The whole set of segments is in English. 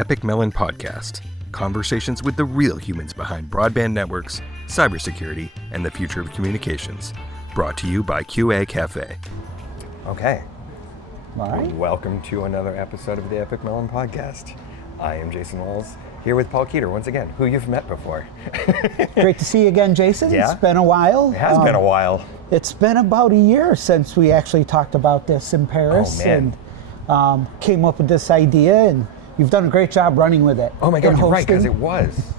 Epik Mellon podcast. Conversations with the real humans behind broadband networks, cybersecurity, and the future of communications. Brought to you by QA Cafe. Okay. All right. Welcome to another episode of the Epik Mellon podcast. I am Jason Walls, here with Paul Keator once again, who you've met before. Great to see you again, Jason. Yeah. It's been a while. It has been a while. It's been about a year since we actually talked about this in Paris. Oh, man. And came up with this idea, and you've done a great job running with it. Oh my God, and you're right, because hosting. it was.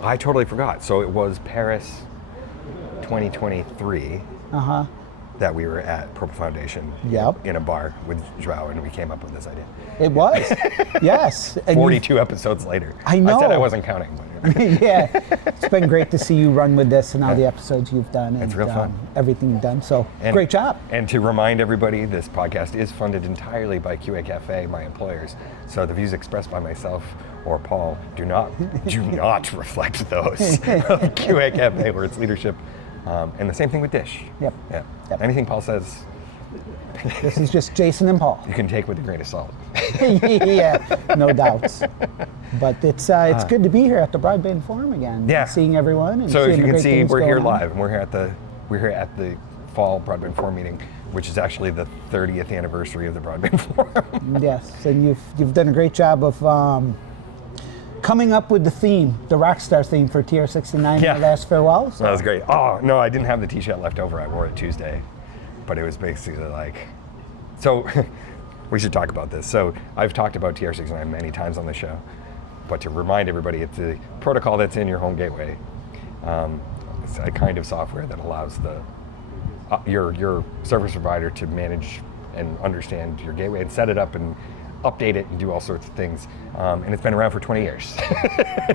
I totally forgot. So it was Paris 2023 that we were at Purple Foundation Yep. in a bar with Joao, and we came up with this idea. It was, yes. And 42 episodes later. I know. I said I wasn't counting. But yeah, it's been great to see you run with this and all the episodes you've done and It's real fun. Everything you've done. So great job. And to remind everybody, this podcast is funded entirely by QA Cafe, my employers. So the views expressed by myself or Paul do not reflect those of QA Cafe or its leadership. And the same thing with Dish. Yep. Yeah. Yep. Anything Paul says, This is just Jason and Paul. you can take with a grain of salt. Yeah, no doubts. But it's good to be here at the Broadband Forum again. Yeah. Seeing everyone. And So seeing if you the can great see, things we're here going on. live, and we're here at the Fall Broadband Forum meeting, which is actually the 30th anniversary of the Broadband Forum. Yes, and you've done a great job of coming up with the theme, the Rockstar theme for TR69 Yeah. the last farewell. So. That was great. Oh, no, I didn't have the t-shirt left over. I wore it Tuesday. But it was basically like, so we should talk about this. So I've talked about TR69 many times on the show, but to remind everybody, it's a protocol that's in your home gateway. It's a kind of software that allows your service provider to manage and understand your gateway and set it up and update it and do all sorts of things. And it's been around for 20 years.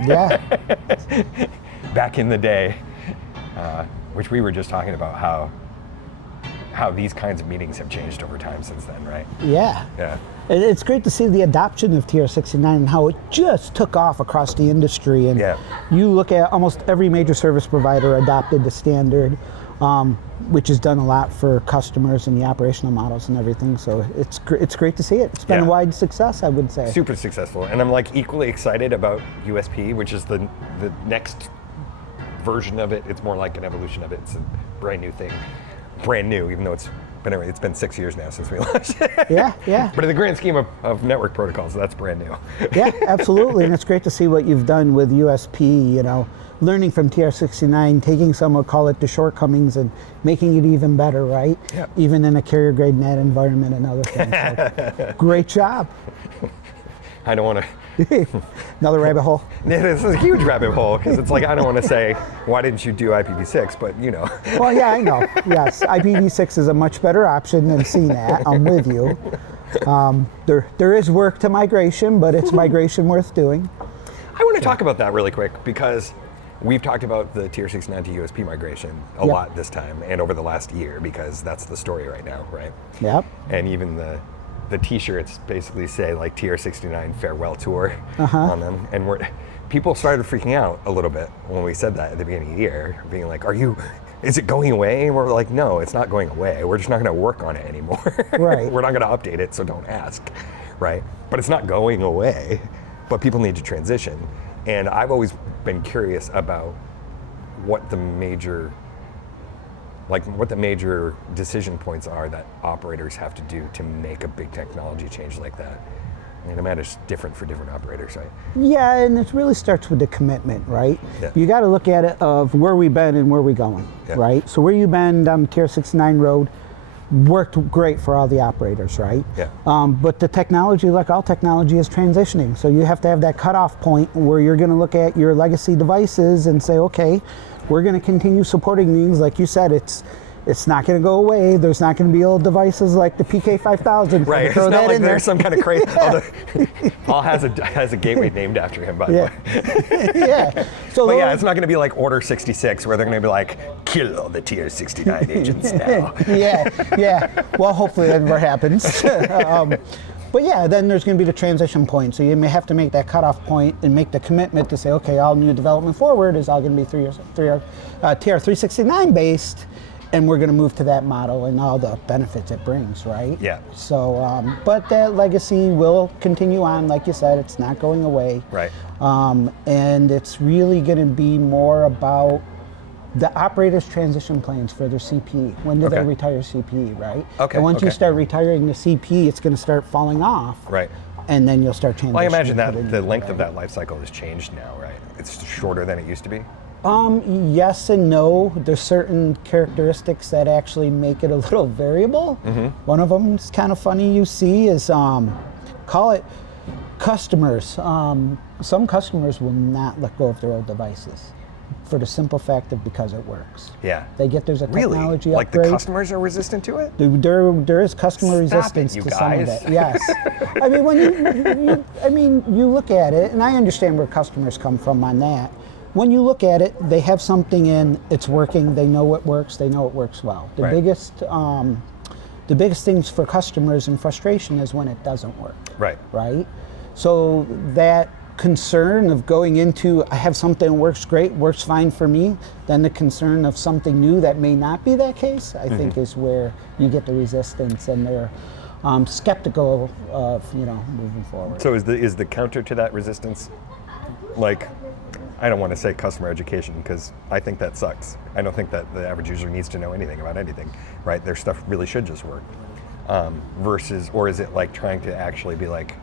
Yeah. Back in the day, which we were just talking about how these kinds of meetings have changed over time since then, right? Yeah. Yeah. It's great to see the adoption of TR69 and how it just took off across the industry. And Yeah. you look at almost every major service provider adopted the standard, which has done a lot for customers and the operational models and everything. So it's great to see it. It's been a Yeah. wide success, I would say. Super successful. And I'm like equally excited about USP, which is the next version of it. It's more like an evolution of it. It's a brand new thing. Brand new, even though it's been 6 years now since we launched it. Yeah, yeah. But in the grand scheme of network protocols, that's brand new. Yeah, absolutely, and it's great to see what you've done with USP, learning from TR69, taking some, we'll call it the shortcomings, and making it even better, right? Yeah. Even in a carrier-grade NAT environment and other things. So, great job. I don't want to... Another rabbit hole. Yeah, this is a huge rabbit hole, because it's like, I don't want to say, why didn't you do IPv6, but you know. Well, yeah, I know. Yes, IPv6 is a much better option than CNAT. I'm with you. There is work to migration, but it's migration worth doing. I want to talk about that really quick, because we've talked about the TR69 to USP migration a lot this time and over the last year, because that's the story right now, right? Yep. And even the t-shirts basically say like TR69 farewell tour on them. And people started freaking out a little bit when we said that at the beginning of the year, being like, is it going away? And we're like, no, it's not going away. We're just not going to work on it anymore. Right. We're not going to update it, so don't ask, right? But it's not going away, but people need to transition. And I've always been curious about what the major decision points are that operators have to do to make a big technology change like that. And I imagine it's different for different operators, right? Yeah, and it really starts with the commitment, right? Yeah. You got to look at it of where we've been and where we're going, right? So where you've been down the TR69 road worked great for all the operators, right? Yeah. But the technology, like all technology, is transitioning. So you have to have that cutoff point where you're going to look at your legacy devices and say, okay, we're going to continue supporting these. Like you said, it's not going to go away. There's not going to be old devices like the PK5000. Right. It's not like there's some kind of crazy. Paul has a gateway named after him, by the way. Yeah. So But yeah, it's not going to be like Order 66, where they're going to be like, kill the TR69 agents now. Yeah. Well, hopefully that never happens. But yeah, then there's going to be the transition point. So you may have to make that cutoff point and make the commitment to say, okay, all new development forward is all going to be TR369 based. and we're going to move to that model and all the benefits it brings, right? Yeah. So, but that legacy will continue on, like you said, it's not going away. Right. And it's really going to be more about the operators' transition plans for their CPE. When do they retire CPE, right? Okay. And once you start retiring the CPE, it's going to start falling off. Right. And then you'll start transitioning. Well, I imagine that the length of that life cycle has changed now, right? It's shorter than it used to be. Yes and no. There's certain characteristics that actually make it a little variable. One of them is kind of funny you see is, call it customers. Some customers will not let go of their old devices for the simple fact of because it works. Yeah. There's a technology Like upgrade. the customers are resistant to it? There is customer Stop resistance it, you to guys. some of it. Yes. I mean, when you look at it, and I understand where customers come from on that. When you look at it, they have something in, it's working, they know it works, they know it works well. The biggest things for customers and frustration is when it doesn't work. Right. Right? So that concern of going into, I have something that works great, works fine for me, then the concern of something new that may not be that case, I think is where you get the resistance and they're skeptical of, moving forward. So is the counter to that resistance, like, I don't want to say customer education because I think that sucks. I don't think that the average user needs to know anything about anything, right? Their stuff really should just work. Or is it like trying to actually be like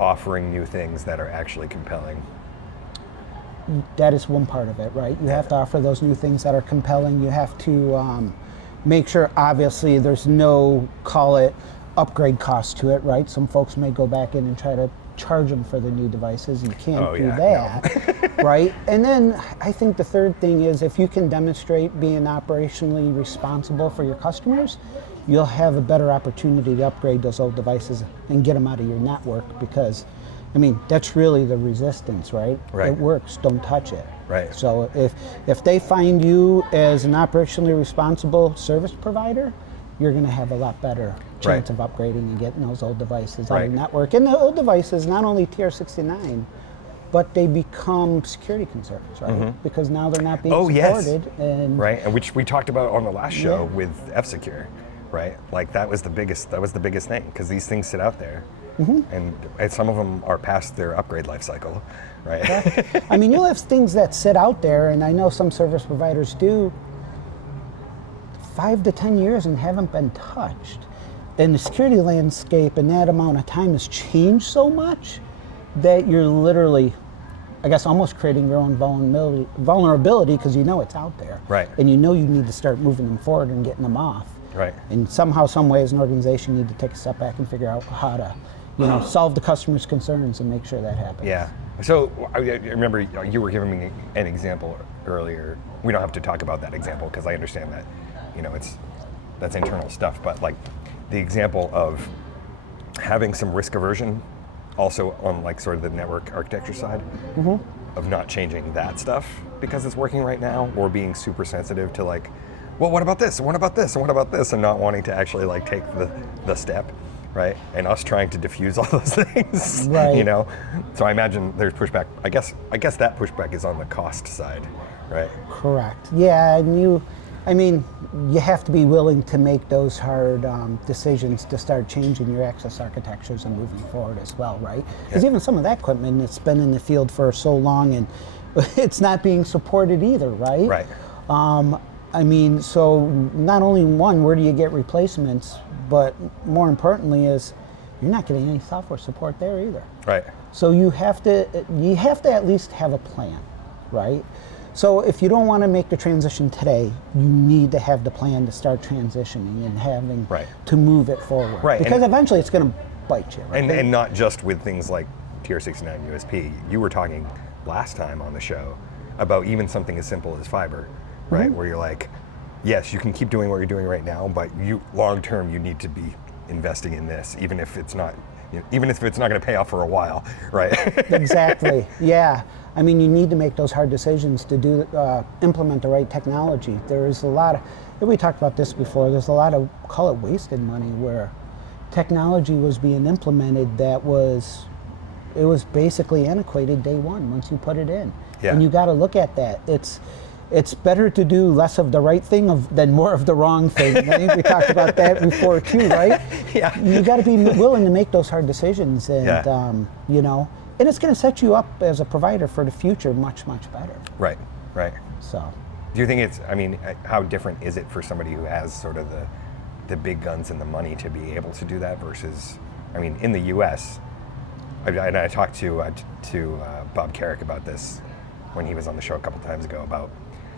offering new things that are actually compelling? That is one part of it, right? You have to offer those new things that are compelling. You have to make sure, obviously, there's no, call it, upgrade cost to it, right? Some folks may go back in and try to charge them for the new devices. You can't do that, right? And then I think the third thing is if you can demonstrate being operationally responsible for your customers, you'll have a better opportunity to upgrade those old devices and get them out of your network because, I mean, that's really the resistance, right? Right. It works, don't touch it. Right. So if they find you as an operationally responsible service provider, you're going to have a lot better chance of upgrading and getting those old devices out of the network. And the old devices, not only TR69, but they become security concerns, right? Because now they're not being supported. And right, and which we talked about on the last show with F-Secure, right? Like that was the biggest thing because these things sit out there, and some of them are past their upgrade life cycle, right? I mean, you'll have things that sit out there, and I know some service providers do, 5 to 10 years and haven't been touched. And the security landscape in that amount of time has changed so much that you're literally, I guess, almost creating your own vulnerability because you know it's out there. Right. And you know you need to start moving them forward and getting them off. Right. And somehow, some way, as an organization, you need to take a step back and figure out how to, solve the customer's concerns and make sure that happens. Yeah. So I remember you were giving me an example earlier. We don't have to talk about that example because I understand that, that's internal stuff. But like the example of having some risk aversion, also on like sort of the network architecture side, of not changing that stuff because it's working right now, or being super sensitive to like, well, what about this? And what about this? And what about this? And not wanting to actually like take the step, right? And us trying to diffuse all those things, right. So I imagine there's pushback. I guess that pushback is on the cost side, right? Correct. Yeah, and you have to be willing to make those hard decisions to start changing your access architectures and moving forward as well, right? Because even some of that equipment, it's been in the field for so long and it's not being supported either, right? Right. So not only where do you get replacements, but more importantly is you're not getting any software support there either. Right. So you have to at least have a plan, right? So if you don't want to make the transition today, you need to have the plan to start transitioning and having to move it forward. Right. Because eventually it's going to bite you. Right? And not just with things like TR69 USP. You were talking last time on the show about even something as simple as fiber, right? Where you're like, yes, you can keep doing what you're doing right now, but long term you need to be investing in this, even if it's not going to pay off for a while, right? Exactly. Yeah. I mean, you need to make those hard decisions to implement the right technology. There's a lot of, and we talked about this before, there's a lot of, call it wasted money, where technology was being implemented that was basically antiquated day one once you put it in. Yeah. And you got to look at that. it's better to do less of the right thing than more of the wrong thing. I think we talked about that before too, right? Yeah. You got to be willing to make those hard decisions, and you know, and it's going to set you up as a provider for the future much, much better. Right, right. So, do you think it's, I mean, how different is it for somebody who has sort of the big guns and the money to be able to do that versus, I mean, in the U.S., and I talked to Bob Carrick about this when he was on the show a couple times ago about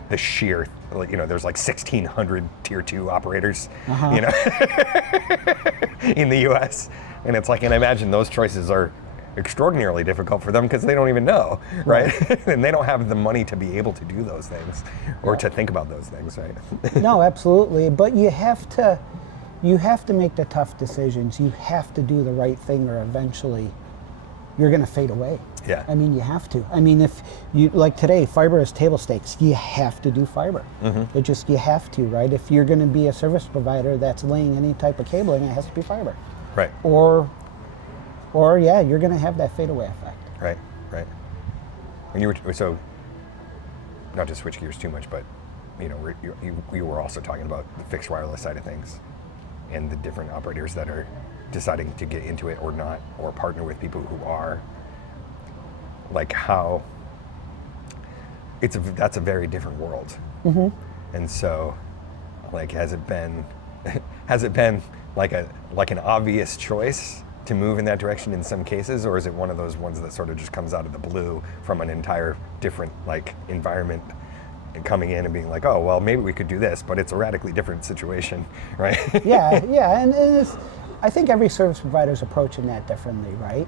the sheer, like, you know, there's like 1,600 tier 2 operators, you know, in the U.S. And it's like, and I imagine those choices are extraordinarily difficult for them because they don't even know, right? And they don't have the money to be able to do those things or to think about those things, right? No, absolutely. But you have to make the tough decisions. You have to do the right thing, or eventually you're going to fade away. Yeah. I mean, you have to. I mean, if you, like today, fiber is table stakes. You have to do fiber. It just, you have to, right? If you're going to be a service provider that's laying any type of cabling, it has to be fiber. Right. Or yeah, you're going to have that fade away effect. Right, right. When you were, so, not to switch gears too much, but, you know, you were also talking about the fixed wireless side of things and the different operators that are deciding to get into it or not, or partner with people who are, like how, that's a very different world. And so, like, has it been like an obvious choice to move in that direction in some cases, or is it one of those ones that sort of just comes out of the blue from an entire different like environment and coming in and being like, oh, well, maybe we could do this, but it's a radically different situation, right? Yeah, and it's, I think every service provider is approaching that differently, right?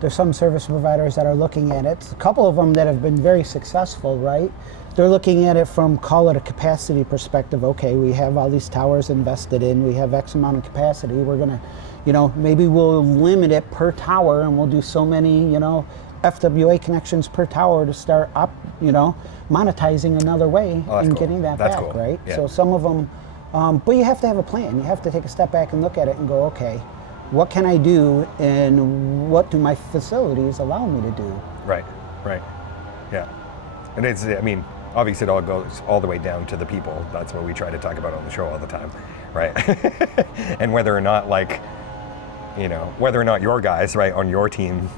There's some service providers that are looking at it, a couple of them that have been very successful, right? They're looking at it from, call it a capacity perspective. Okay, we have all these towers invested in, we have X amount of capacity, we're gonna, you know, maybe we'll limit it per tower and we'll do so many, you know, FWA connections per tower to start up, you know, monetizing another way and getting that back, cool. right? Yeah. So some of them, but you have to have a plan. You have to take a step back and look at it and go, okay, what can I do and what do my facilities allow me to do? Right, right, yeah. And it's, I mean, obviously it all goes all the way down to the people. That's what we try to talk about on the show all the time, right? And whether or not, like, you know, whether or not your guys, right, on your team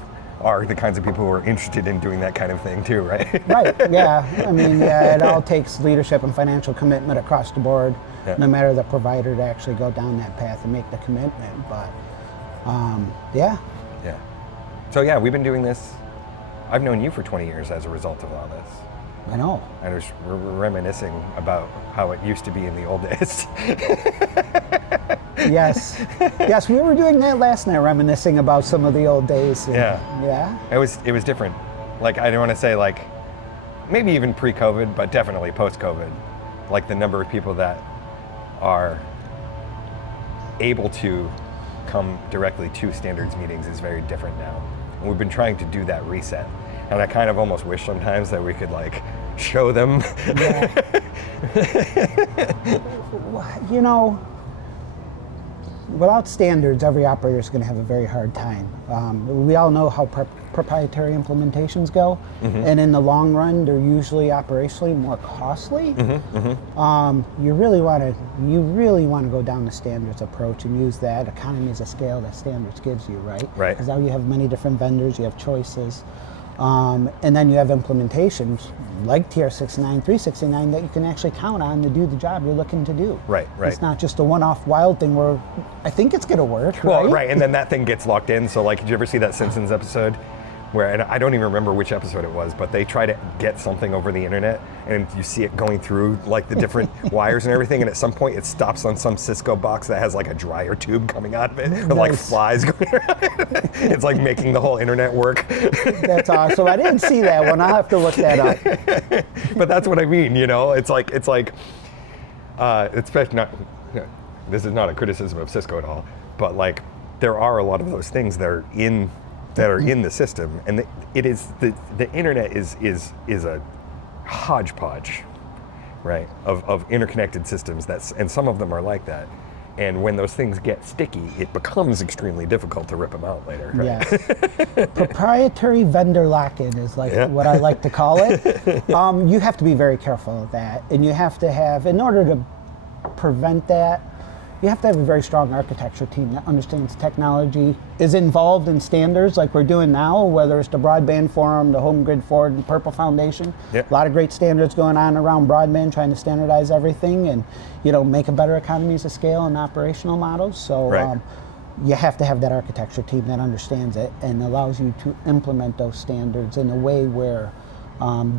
are the kinds of people who are interested in doing that kind of thing too, right? Right, yeah. I mean, yeah, it all takes leadership and financial commitment across the board, no matter the provider, to actually go down that path and make the commitment, but yeah. Yeah. So yeah, we've been doing this. I've known you for 20 years as a result of all this. I know. And we're reminiscing about how it used to be in the old days. Yes. Yes, we were doing that last night, reminiscing about some of the old days. And, yeah. It was different. Like, I don't want to say like, maybe even pre-COVID, but definitely post-COVID. Like, the number of people that are able to come directly to standards meetings is very different now. And we've been trying to do that reset. And I kind of almost wish sometimes that we could like show them. Yeah. You know, without standards, every operator is going to have a very hard time. We all know how proprietary implementations go, and in the long run, they're usually operationally more costly. You really want to go down the standards approach and use that economies of scale that standards gives you, right? Right. Because now you have many different vendors, you have choices. And then you have implementations like TR69, 369 that you can actually count on to do the job you're looking to do. Right. It's not just a one-off wild thing where I think it's going to work, Well, right? and then that thing gets locked in. So, like, did you ever see that Simpsons episode where, and I don't even remember which episode it was, but they try to get something over the internet, and you see it going through like the different wires and everything, and at some point it stops on some Cisco box that has like a dryer tube coming out of it, with like flies going around it. It's like making the whole internet work. That's awesome. I didn't see that one. I'll have to look that up. But that's what I mean, you know? It's especially not, this is not a criticism of Cisco at all, but like, there are a lot of those things that are in the system, and it is the internet is a hodgepodge, right, of interconnected systems. And some of them are like that, And when those things get sticky, it becomes extremely difficult to rip them out later. Right? Yes. Proprietary vendor lock-in is what I like to call it. You have to be very careful of that. And you have to have, in order to prevent that, you have to have a very strong architecture team that understands technology, is involved in standards like we're doing now, whether it's the Broadband Forum, the Home Grid Forward, and Purple Foundation. Yep. A lot of great standards going on around broadband, trying to standardize everything and make a better economies of scale and operational models. So right. You have to have that architecture team that understands it and allows you to implement those standards in a way where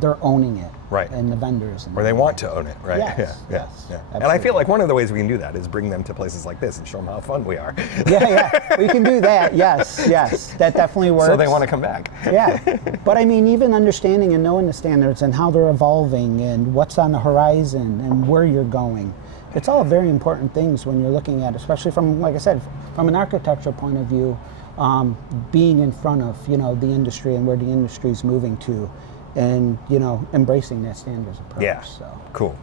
they're owning it, right? And the vendors, or they want to own it, right? Yes, yeah. Absolutely. And I feel like one of the ways we can do that is bring them to places like this and show them how fun we are. Yeah, we can do that. Yes, that definitely works. So they want to come back. Yeah, but I mean, even understanding and knowing the standards and how they're evolving and what's on the horizon and where you're going. It's all very important things when you're looking at, especially from, like I said, from an architecture point of view, being in front of, the industry and where the industry is moving to. And embracing that standards approach. Yeah. So. Cool.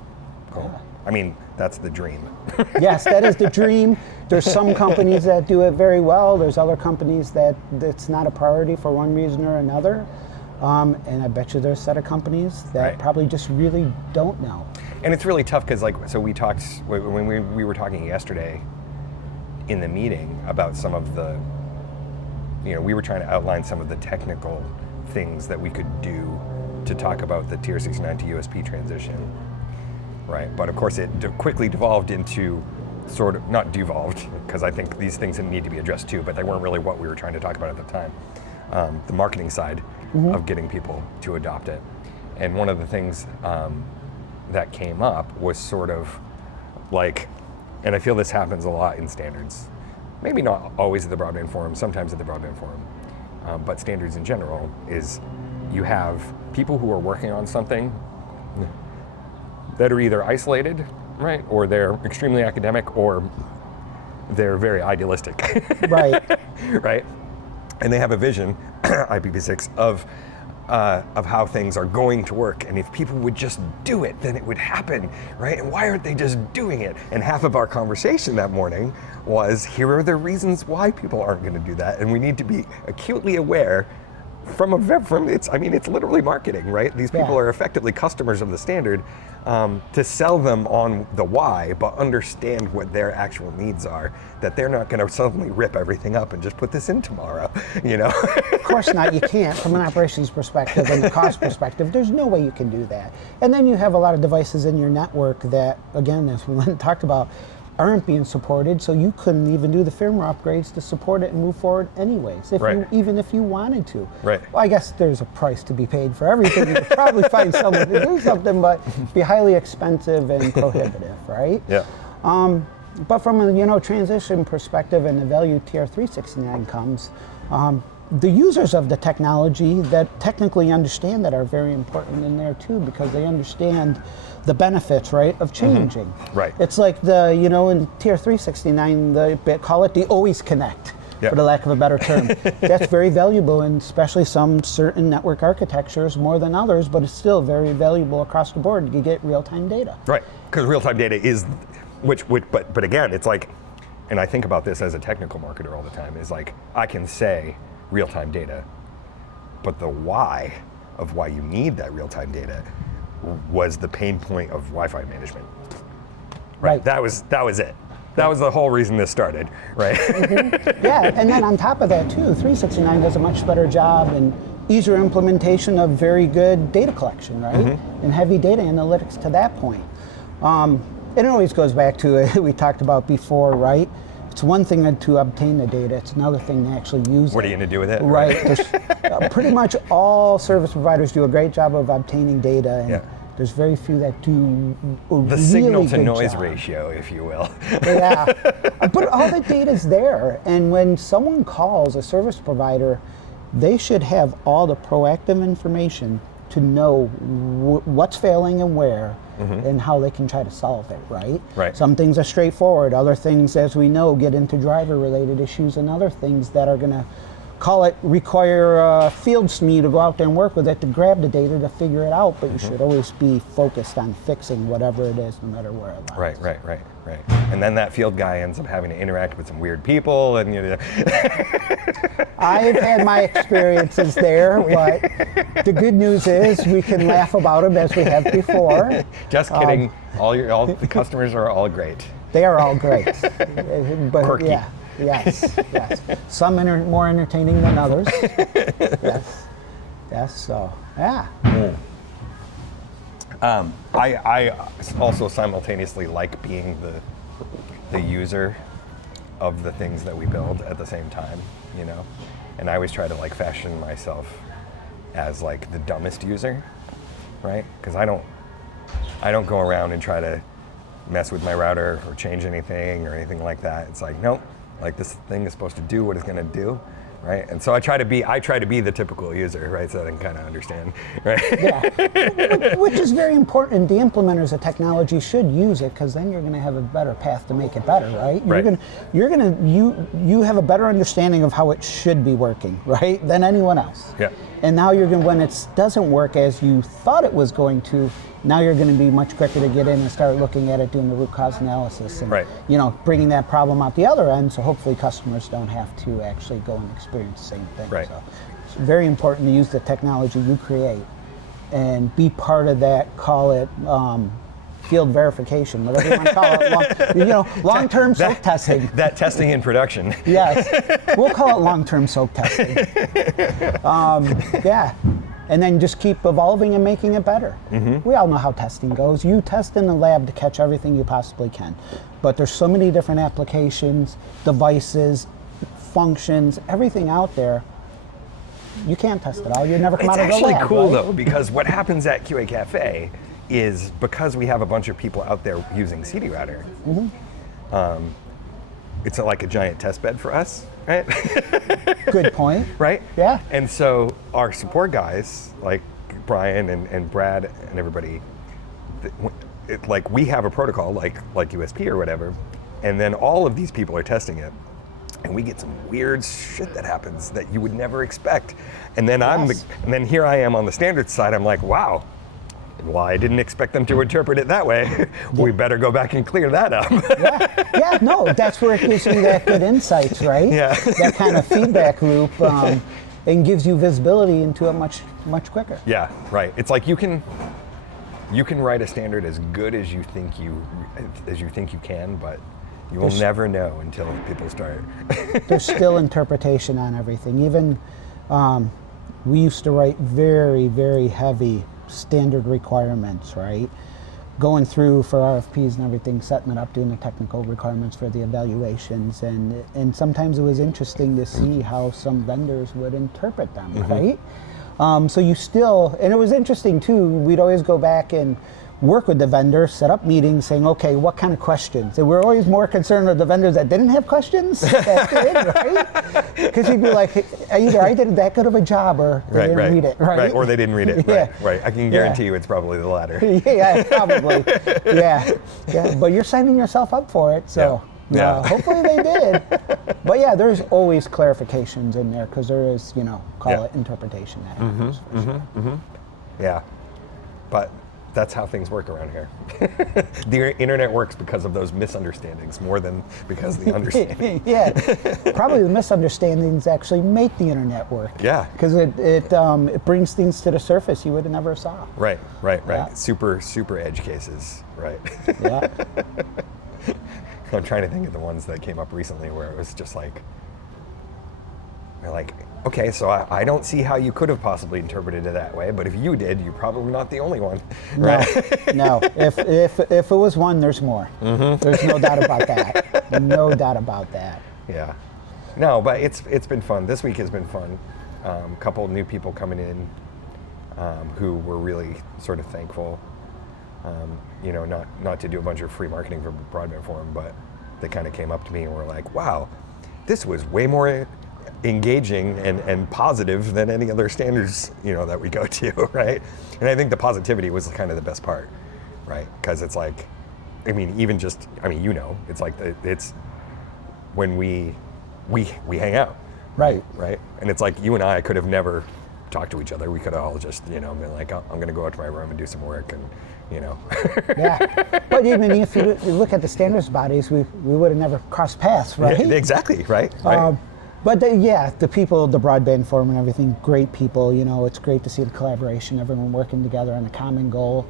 Yeah. I mean, that's the dream. Yes, that is the dream. There's some companies that do it very well. There's other companies that it's not a priority for one reason or another. And I bet you there's a set of companies that right. probably just really don't know. And it's really tough because, so we talked when we were talking yesterday in the meeting about some of the, we were trying to outline some of the technical things that we could do to talk about the Tier 69 to USP transition, right? But of course it quickly devolved into not devolved, because I think these things need to be addressed too, but they weren't really what we were trying to talk about at the time. The marketing side of getting people to adopt it. And one of the things that came up was and I feel this happens a lot in standards, maybe not always at the Broadband Forum, sometimes at the Broadband Forum, but standards in general is you have people who are working on something that are either isolated, right, or they're extremely academic, or they're very idealistic. Right. Right? And they have a vision, IPv6, of how things are going to work. And if people would just do it, then it would happen, right? And why aren't they just doing it? And half of our conversation that morning was, here are the reasons why people aren't going to do that. And we need to be acutely aware it's literally marketing, right? These people are effectively customers of the standard, to sell them on the why, but understand what their actual needs are, that they're not going to suddenly rip everything up and just put this in tomorrow, Of course not, you can't. From an operations perspective and the cost perspective, there's no way you can do that. And then you have a lot of devices in your network that, again, as we talked about, aren't being supported, so you couldn't even do the firmware upgrades to support it and move forward anyways, even if you wanted to. Right. Well, I guess there's a price to be paid for everything. You could probably find someone to do something, but be highly expensive and prohibitive, right? Yeah. But from a transition perspective and the value Tier 369 comes, the users of the technology that technically understand that are very important in there too, because they understand the benefits, right, of changing. Mm-hmm. Right. It's like in Tier 369, they call it the always connect, for the lack of a better term. That's very valuable, and especially some certain network architectures more than others, but it's still very valuable across the board. You get real-time data. Right, because real-time data is, but again, it's like, and I think about this as a technical marketer all the time, is like, I can say real-time data, but the why of why you need that real-time data was the pain point of Wi-Fi management. Right. That was it. That was the whole reason this started, right? Mm-hmm. Yeah, and then on top of that too, 369 does a much better job and easier implementation of very good data collection, right? Mm-hmm. And heavy data analytics to that point. It always goes back to we talked about before, right? It's one thing to obtain the data, it's another thing to actually use it. What are you going to do with it? Right. Pretty much all service providers do a great job of obtaining data, and there's very few that do a the really signal to good noise job. ratio, if you will. Yeah, but all the data's there, and when someone calls a service provider, they should have all the proactive information to know what's failing and where, and how they can try to solve it, right? Right. Some things are straightforward. Other things, as we know, get into driver-related issues and other things that are going to call it require field SME to go out there and work with it to grab the data to figure it out, but you should always be focused on fixing whatever it is, no matter where it lies. Right. And then that field guy ends up having to interact with some weird people, and I've had my experiences there, but the good news is we can laugh about them as we have before. Just kidding. All the customers are all great. They are all great. But Quirky. yeah, yes. Some more entertaining than others. Yes. So yeah. I also simultaneously like being the user of the things that we build at the same time, and I always try to like fashion myself as like the dumbest user, right? Because I don't go around and try to mess with my router or change anything or anything like that. It's like, nope, like this thing is supposed to do what it's going to do, right? And so I try to be the typical user, right? So that I can kind of understand, right? Yeah, which is very important. The implementers of technology should use it, because then you're going to have a better path to make it better, right? You have a better understanding of how it should be working, right, than anyone else. Yeah. And now when it doesn't work as you thought it was going to, now you're going to be much quicker to get in and start looking at it, doing the root cause analysis, and bringing that problem out the other end. So hopefully customers don't have to actually go and experience the same thing. Right. So it's very important to use the technology you create and be part of that. Call it field verification, whatever you want to call it. Long-term soak testing. That testing in production. Yes, we'll call it long-term soak testing. And then just keep evolving and making it better. Mm-hmm. We all know how testing goes. You test in the lab to catch everything you possibly can. But there's so many different applications, devices, functions, everything out there. You can't test it all. You never come out of the lab. It's actually cool, right? though, because what happens at QA Cafe is, because we have a bunch of people out there using CD Router, it's like a giant test bed for us, right? Good point. Right? Yeah. And so our support guys, like Brian and Brad and everybody, like we have a protocol like USP or whatever, and then all of these people are testing it, and we get some weird shit that happens that you would never expect. And then and then here I am on the standards side. I'm like, wow. Well, I didn't expect them to interpret it that way. We better go back and clear that up. No, that's where it gives you that good insights, right? Yeah. That kind of feedback loop, and gives you visibility into it much quicker. Yeah, right. It's like you can write a standard as good as you think you can, but you will never know until people start. There's still interpretation on everything. Even we used to write very, very heavy standard requirements, right? Going through for RFPs and everything, setting it up, doing the technical requirements for the evaluations, and sometimes it was interesting to see how some vendors would interpret them, right? So you still, and it was interesting too, we'd always go back and work with the vendor, set up meetings saying, okay, what kind of questions? And we're always more concerned with the vendors that didn't have questions that did, right? Because you'd be like, either I did that good of a job or they didn't read it, right? Or they didn't read it, right. I can guarantee you it's probably the latter. Yeah, probably, yeah. But you're signing yourself up for it, so hopefully they did. But yeah, there's always clarifications in there, because there is, call it interpretation that happens for sure. Yeah, but that's how things work around here. The internet works because of those misunderstandings more than because of the understanding. Yeah, probably the misunderstandings actually make the internet work. Yeah. Because it brings things to the surface you would have never saw. Right. Yeah. Super edge cases, right. Yeah. I'm trying to think of the ones that came up recently where it was just like, they're like, okay, so I don't see how you could have possibly interpreted it that way, but if you did, you're probably not the only one. Right? No. If it was one, there's more. There's no doubt about that. No doubt about that. Yeah. No, but it's been fun. This week has been fun. A couple new people coming in who were really sort of thankful. Not to do a bunch of free marketing for Broadband Forum, but they kind of came up to me and were like, wow, this was way more engaging and positive than any other standards, that we go to, right? And I think the positivity was kind of the best part, right? Because it's like, it's like it's when we hang out, Right. Right? And it's like you and I could have never talked to each other. We could have all just, been like, oh, I'm going to go out to my room and do some work and, Yeah. But even if you look at the standards bodies, we would have never crossed paths, right? Yeah, exactly, right? But the people, the Broadband Forum and everything, great people. It's great to see the collaboration, everyone working together on a common goal.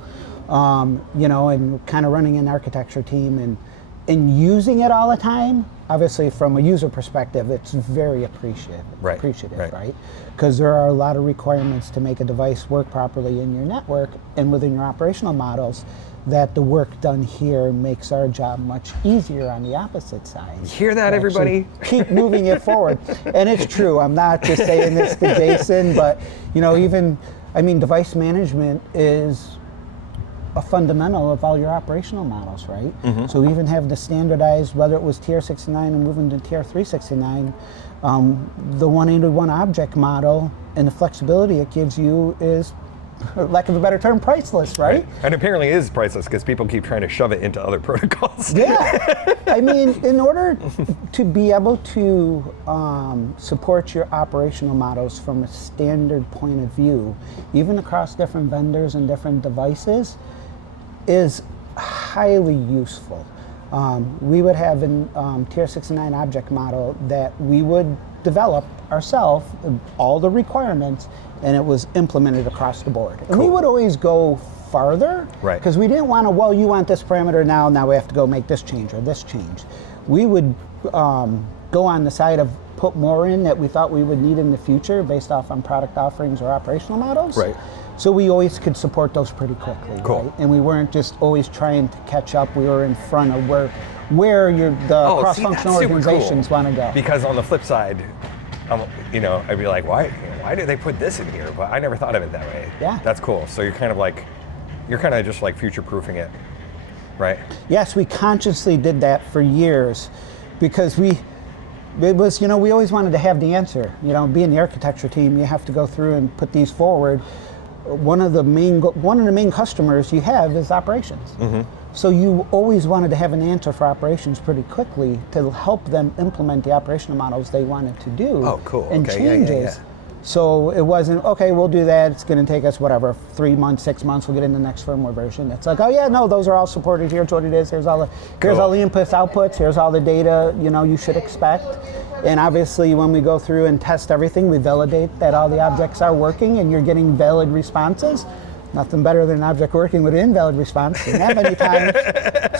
And kind of running an architecture team and using it all the time. Obviously, from a user perspective, it's very appreciative, right? Because there are a lot of requirements to make a device work properly in your network and within your operational models. That the work done here makes our job much easier on the opposite side. You hear that, everybody? Keep moving it forward. And it's true, I'm not just saying this to Jason, but device management is a fundamental of all your operational models, right? Mm-hmm. So we even have the standardized, whether it was TR69 and moving to TR369, the 181 object model and the flexibility it gives you is, for lack of a better term, priceless, right? And apparently is priceless because people keep trying to shove it into other protocols. Yeah. In order to be able to support your operational models from a standard point of view, even across different vendors and different devices, is highly useful. We would have an TR69 object model that we would develop ourselves, all the requirements, and it was implemented across the board. And we would always go farther, because we didn't want to, you want this parameter now we have to go make this change or this change. We would go on the side of put more in that we thought we would need in the future based off on product offerings or operational models. Right. So we always could support those pretty quickly, right? And we weren't just always trying to catch up. We were in front of where the cross-functional organizations want to go. Because on the flip side, I'd be like, why did they put this in here? But I never thought of it that way. Yeah. That's cool. So you're kind of just like future-proofing it, right? Yes, we consciously did that for years because we always wanted to have the answer. Being the architecture team, you have to go through and put these forward. One of the main customers you have is operations. Mm-hmm. So you always wanted to have an answer for operations pretty quickly to help them implement the operational models they wanted to do. Oh, cool. And changes. Yeah. So it wasn't, okay, we'll do that. It's going to take us, 3 months, 6 months. We'll get in the next firmware version. It's like, those are all supported. Here's what it is. Here's all the inputs, outputs. Here's all the data, you should expect. And obviously, when we go through and test everything, we validate that all the objects are working and you're getting valid responses. Nothing better than an object working with an invalid response. Seen that many times.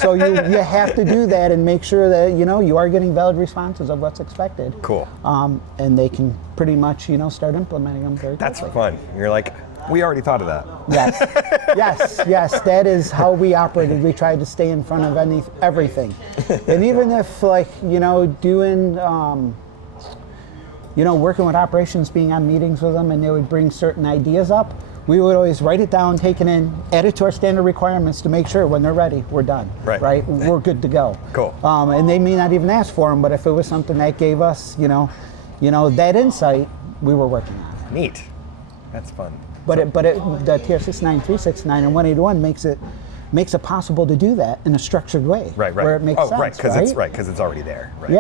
So you have to do that and make sure that you are getting valid responses of what's expected. Cool. And they can pretty much start implementing them very quickly. That's fun. You're like, we already thought of that. Yes. That is how we operated. We tried to stay in front of everything. And even if doing working with operations, being on meetings with them, and they would bring certain ideas up, we would always write it down, take it in, add it to our standard requirements to make sure when they're ready, we're done. Right? We're good to go. Cool. And they may not even ask for them, but if it was something that gave us, that insight, we were working on it. Neat. That's fun. But the TR69, 369, and 181 makes it possible to do that in a structured way. Right. Where it makes sense, because it's already there. Right.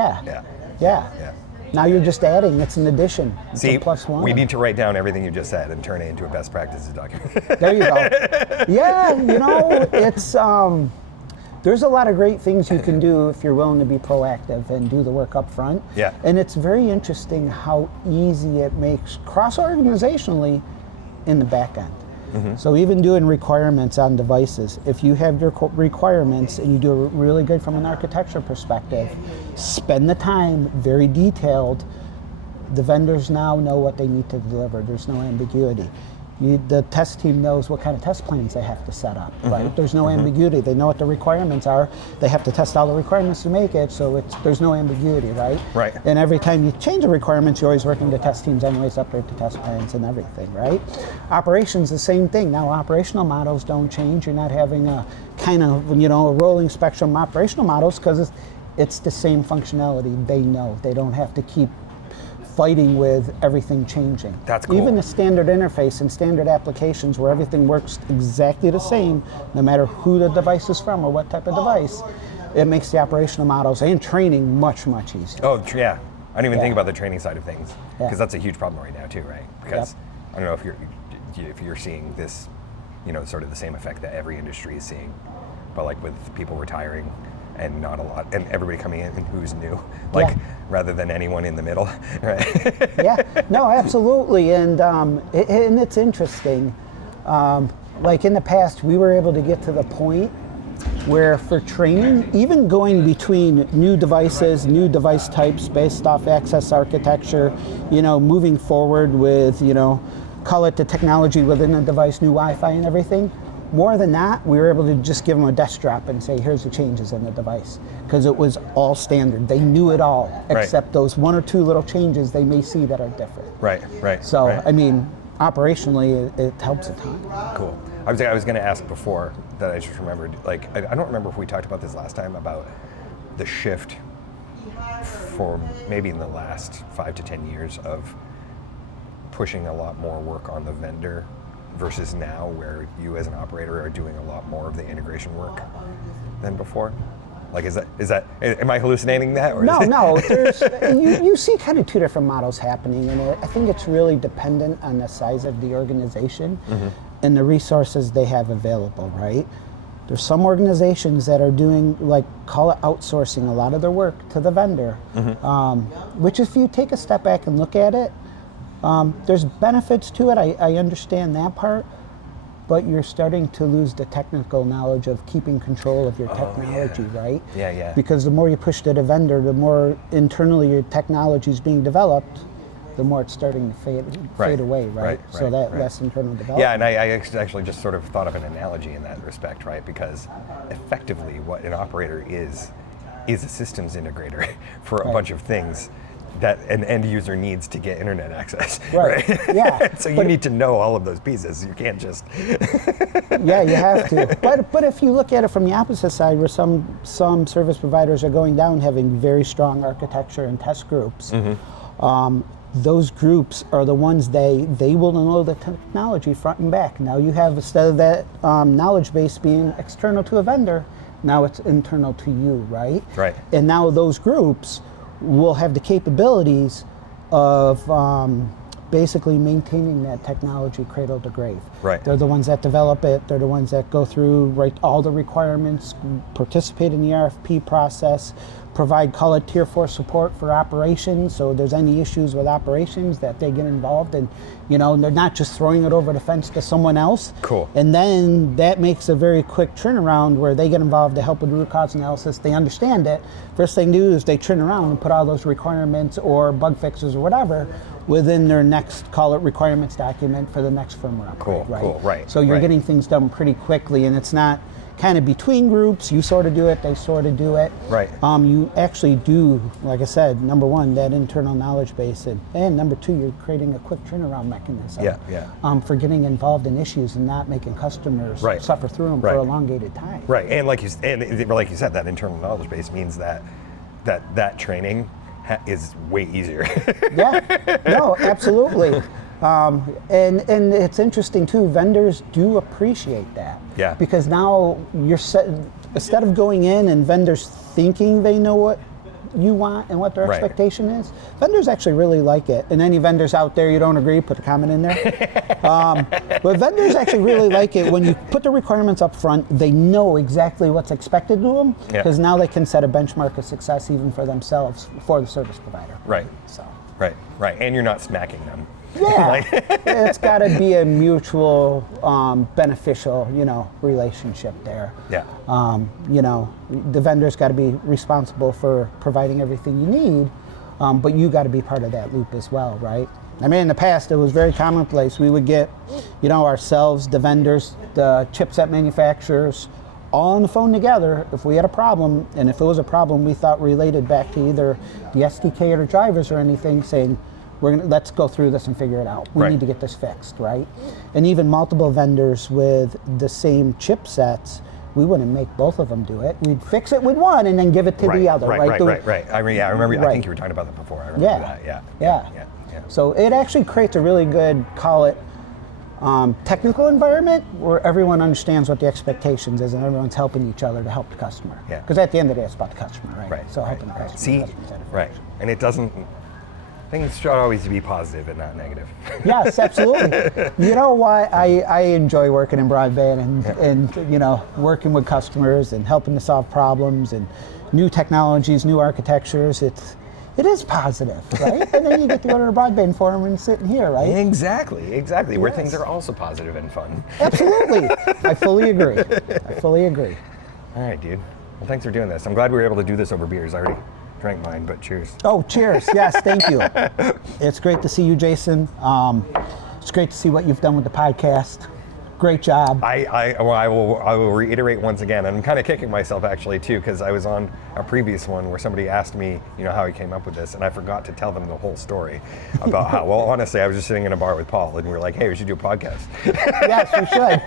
Yeah. Now you're just adding, it's an addition. It's a plus one. We need to write down everything you just said and turn it into a best practices document. There you go. Yeah, it's, there's a lot of great things you can do if you're willing to be proactive and do the work up front. Yeah. And it's very interesting how easy it makes cross-organizationally in the back end. Mm-hmm. So even doing requirements on devices, if you have your requirements and you do it really good from an architecture perspective, spend the time, very detailed. The vendors now know what they need to deliver. There's no ambiguity. The test team knows what kind of test plans they have to set up, right? There's no ambiguity. They know what the requirements are. They have to test all the requirements to make it, so there's no ambiguity, right? Right. And every time you change the requirements, you're always working the test teams anyways, update the test plans and everything, right? Operations, the same thing. Now, operational models don't change. You're not having a kind of, a rolling spectrum operational models because it's the same functionality. They know. They don't have to keep fighting with everything changing. That's cool. Even the standard interface and standard applications where everything works exactly the same, no matter who the device is from or what type of device, it makes the operational models and training much, much easier. Oh, yeah. I didn't even think about the training side of things, Yeah. because that's a huge problem right now too, right? Because I don't know if you're seeing this, sort of the same effect that every industry is seeing, but like with people retiring and not a lot, and everybody coming in who's new, like rather than anyone in the middle, right? Yeah, no, absolutely, and it's interesting. Like in the past, we were able to get to the point where for training, even going between new devices, new device types based off access architecture, moving forward with, call it the technology within the device, new Wi-Fi and everything. More than that, we were able to just give them a desk drop and say, here's the changes in the device. Because it was all standard. They knew it all, except those one or two little changes they may see that are different. Right. So, I mean, operationally, it helps a ton. Cool. I was going to ask before that I just remembered, like, I don't remember if we talked about this last time, about the shift for maybe in the last 5 to 10 years of pushing a lot more work on the vendor versus now where you as an operator are doing a lot more of the integration work than before? Like, is that am I hallucinating that? Or No, there's, you see kind of two different models happening, and I think it's really dependent on the size of the organization and the resources they have available, right? There's some organizations that are doing, like, call it outsourcing a lot of their work to the vendor, which if you take a step back and look at it, there's benefits to it. I understand that part, but you're starting to lose the technical knowledge of keeping control of your technology, right? Yeah. Because the more you push to the vendor, the more internally your technology is being developed, the more it's starting to fade away, right? So less internal development. Yeah, and I actually just sort of thought of an analogy in that respect, right? Because effectively what an operator is a systems integrator for a bunch of things that an end user needs to get internet access, right? Yeah. So you need to know all of those pieces. You can't just. Yeah, you have to. But if you look at it from the opposite side, where some service providers are going down having very strong architecture and test groups, those groups are the ones they will know the technology front and back. Now you have, instead of that knowledge base being external to a vendor, now it's internal to you, right? Right. And now those groups will have the capabilities of basically maintaining that technology cradle to grave. Right. They're the ones that develop it. They're the ones that go through, write all the requirements, participate in the RFP process, provide, call it tier 4 support for operations. So if there's any issues with operations, that they get involved in, they're not just throwing it over the fence to someone else. Cool. And then that makes a very quick turnaround where they get involved to help with root cause analysis. They understand it. First thing they do is they turn around and put all those requirements or bug fixes or whatever within their next, call it requirements document for the next firmware upgrade, right? Cool, right. So you're getting things done pretty quickly, and it's not kind of between groups. You sort of do it, they sort of do it. Right. You actually do, like I said, number one, that internal knowledge base, and number two, you're creating a quick turnaround mechanism. For getting involved in issues and not making customers suffer through them for elongated time. Right, and like you said, that internal knowledge base means that training is way easier. Yeah, no, absolutely. And it's interesting too, vendors do appreciate that. Yeah. Because now you're instead of going in and vendors thinking they know what you want and what their expectation is, vendors actually really like it. And any vendors out there you don't agree, put a comment in there. But vendors actually really like it when you put the requirements up front, they know exactly what's expected of them, because now they can set a benchmark of success even for themselves, for the service provider. Right. So. Right. And you're not smacking them. Yeah, it's got to be a mutual, beneficial, relationship there. Yeah. The vendor's got to be responsible for providing everything you need, but you got to be part of that loop as well, right? I mean, in the past, it was very commonplace. We would get, ourselves, the vendors, the chipset manufacturers, all on the phone together if we had a problem, and if it was a problem we thought related back to either the SDK or the drivers or anything, saying, let's go through this and figure it out. We need to get this fixed, right? And even multiple vendors with the same chipsets, we wouldn't make both of them do it. We'd fix it with one and then give it to the other, right? Right. I remember. I think you were talking about that before. I remember that. Yeah. So it actually creates a really good, call it, technical environment where everyone understands what the expectations is and everyone's helping each other to help the customer. Yeah. Because at the end of the day, it's about the customer, right? Right. So helping the customer. See, right. And it doesn't. things should always be positive and not negative. Yes, absolutely. You know why I enjoy working in broadband and you know, working with customers and helping to solve problems and new technologies, new architectures. It is positive, right? And then you get to go to the Broadband Forum and sit in here, right? Exactly. Where Yes. things are also positive and fun. Absolutely. I fully agree. All right, dude. Well, thanks for doing this. I'm glad we were able to do this over beers. I already drank mine, but cheers. Oh, cheers. Yes, thank you. It's great to see you, Jason. It's great to see what you've done with the podcast. Great job. I will reiterate once again. I'm kind of kicking myself actually too, because I was on a previous one where somebody asked me, you know, how he came up with this, and I forgot to tell them the whole story about how. Well, honestly, I was just sitting in a bar with Paul, and we were like, "Hey, we should do a podcast." Yes, we should.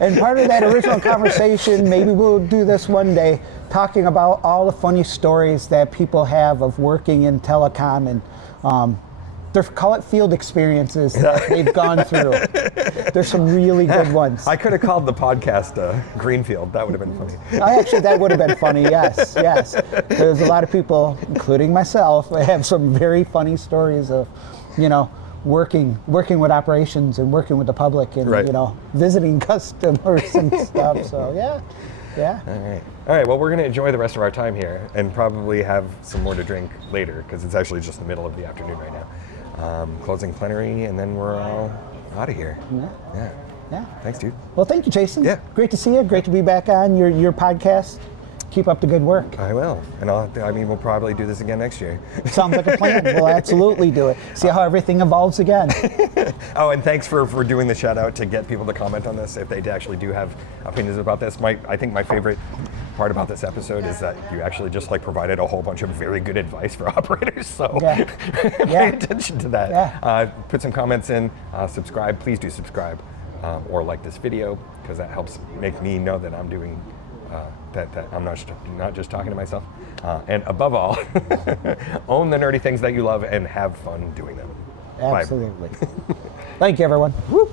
And part of that original conversation, maybe we'll do this one day, talking about all the funny stories that people have of working in telecom and call it field experiences that they've gone through. There's some really good ones. I could have called the podcast Greenfield. That would have been funny. Actually, that would have been funny, yes. There's a lot of people, including myself, have some very funny stories of, you know, working with operations and working with the public and, right. you know, visiting customers and stuff. So, yeah. All right. Well, we're going to enjoy the rest of our time here and probably have some more to drink later because it's actually just the middle of the afternoon right now. Closing plenary, and then we're all out of here. Yeah. Thanks, dude. Well, thank you, Jason. Yeah. Great to see you. Great to be back on your podcast. Keep up the good work. I will. And we'll probably do this again next year. Sounds like a plan. We'll absolutely do it. See how everything evolves again. Oh, and thanks for doing the shout out to get people to comment on this if they actually do have opinions about this. I think my favorite part about this episode is that you actually just provided a whole bunch of very good advice for operators. So pay attention to that. Yeah. Put some comments in, subscribe. Please do subscribe or like this video because that helps make me know that I'm doing that I'm not just talking to myself. And above all, own the nerdy things that you love and have fun doing them. Absolutely. Thank you, everyone. Woo.